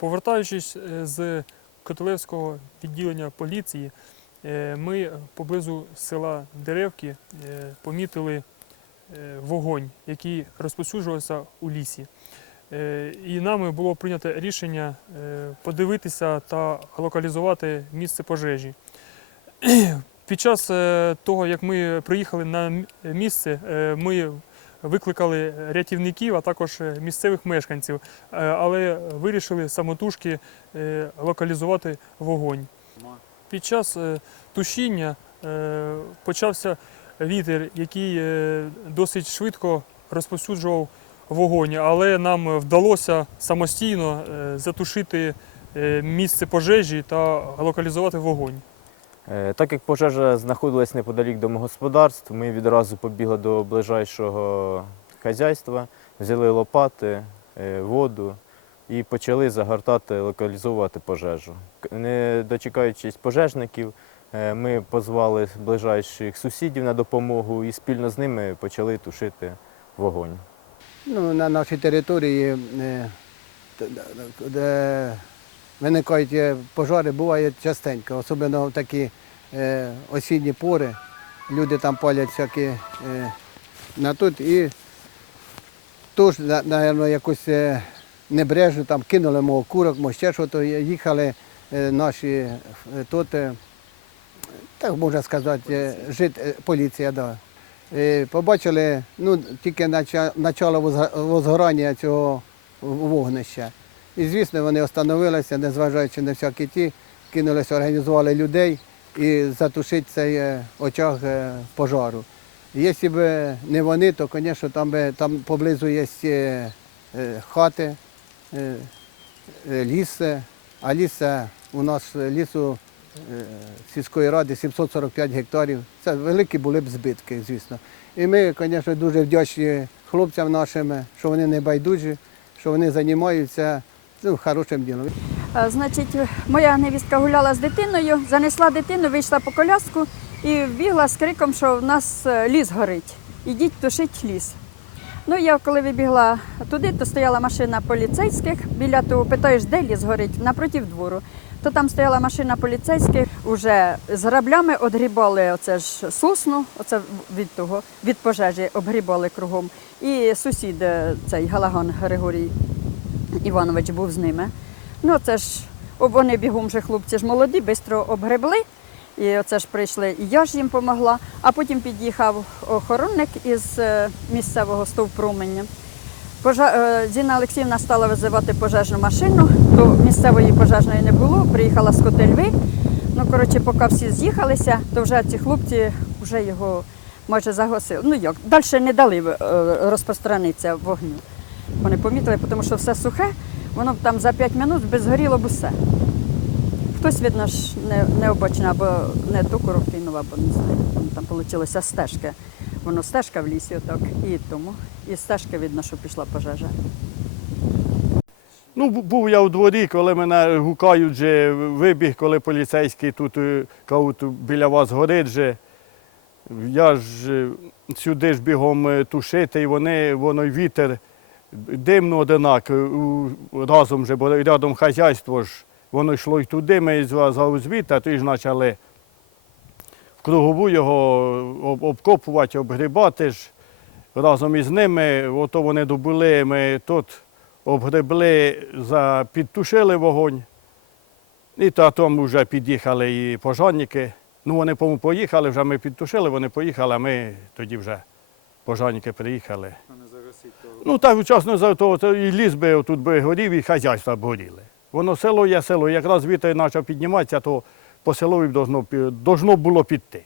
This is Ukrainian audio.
Повертаючись е, з Котелевського відділення поліції, е, ми поблизу села Деревки е, помітили вогонь, який розповсюджувався у лісі. І нами було прийнято рішення подивитися та локалізувати місце пожежі. Під час того, як ми приїхали на місце, ми викликали рятівників, а також е, місцевих мешканців, е, але вирішили самотужки е, локалізувати вогонь. Під час тушіння почався вітер, який досить швидко розповсюджував вогонь, але нам вдалося самостійно затушити місце пожежі та локалізувати вогонь. Е, Так як пожежа знаходилась неподалік домогосподарств, ми відразу побігли до ближайшого хазяйства, взяли лопати, е, воду і почали загортати, локалізувати пожежу. Не дочекаючись пожежників, е, ми позвали ближайших сусідів на допомогу і спільно з ними почали тушити вогонь. Ну, на нашій території, де виникають е, пожари, буває частенько, особливо в такі е, осінні пори. Люди там палять всякі е, на тут і тож, напевно, якось е, небрежно там кинули мого курок, може ще що, то їхали е, наші е, тут, е, так можна сказати, е, жит, е, поліція, да. Е, Побачили ну, тільки начало возгорання цього вогнища. І, звісно, вони остановилися, незважаючи на всякі ті, кинулися, організували людей і затушити цей е, очаг е, пожару. Якщо б не вони, то, звісно, там, би, там поблизу є е, хати, ліс, а ліс у нас лісу сільської ради 745 гектарів. Це великі були б збитки, звісно. І ми, звісно, дуже вдячні хлопцям нашим, що вони не байдужі, що вони займаються ну, хорошим ділом. Е, Значить, моя невістка гуляла з дитиною, занесла дитину, вийшла по коляску і бігла з криком, що в нас е, ліс горить. Ідіть тушить ліс. Ну, я коли вибігла туди, то стояла машина поліцейських. Біля того питаєш, де ліс горить, напротив двору. То там стояла машина поліцейських, уже з граблями одгрібали оце ж сосну, оце від того, від пожежі обгрібали кругом. І сусід, е, цей Галаган Григорій Іванович був з ними. Ну, це ж вони бігом вже хлопці ж молоді, швидко обгребли. І оце ж прийшли, і я ж їм допомогла. А потім під'їхав охоронник із е, місцевого стовпромення. Пожа... е, Зіна Олексіївна стала визивати пожежну машину, то місцевої пожежної не було, приїхала з Котельви. Ну, коротше, поки всі з'їхалися, то вже ці хлопці вже його майже загасили. Ну як, далі не дали е, розпространитися вогню. Вони помітили, тому що все сухе, воно б там за 5 хвилин би згоріло б усе. Хтось, видно ж, не, необачно, або не ту курок кинув, або не знаю. Там, вийшла стежка. Воно стежка в лісі отак. І тому. І з стежки видно, що пішла пожежа. Ну, був я у дворі, коли мене гукають, же, вибіг, коли поліцейський тут е, кажуть, біля вас горить. Же. Я ж е, сюди ж бігом е, тушити, і вони, воно й вітер, димно одинак, е, разом же, бо рядом хазяйство ж, воно йшло й туди, ми зв'язали звідти, то ж почали в кругову його обкопувати, обгрібати ж. Разом із ними, ото вони добули, ми тут обгребли, підтушили вогонь. І потім вже під'їхали і пожарники. Ну, вони, по-моєму, поїхали, вже ми підтушили, вони поїхали, а ми тоді вже пожарники приїхали. Ну, так вчасно за то, то і ліс би тут би горів, і хазяйства б горіли. Воно село є село. Якраз вітер почав підніматися, то по селові должно, должно було піти.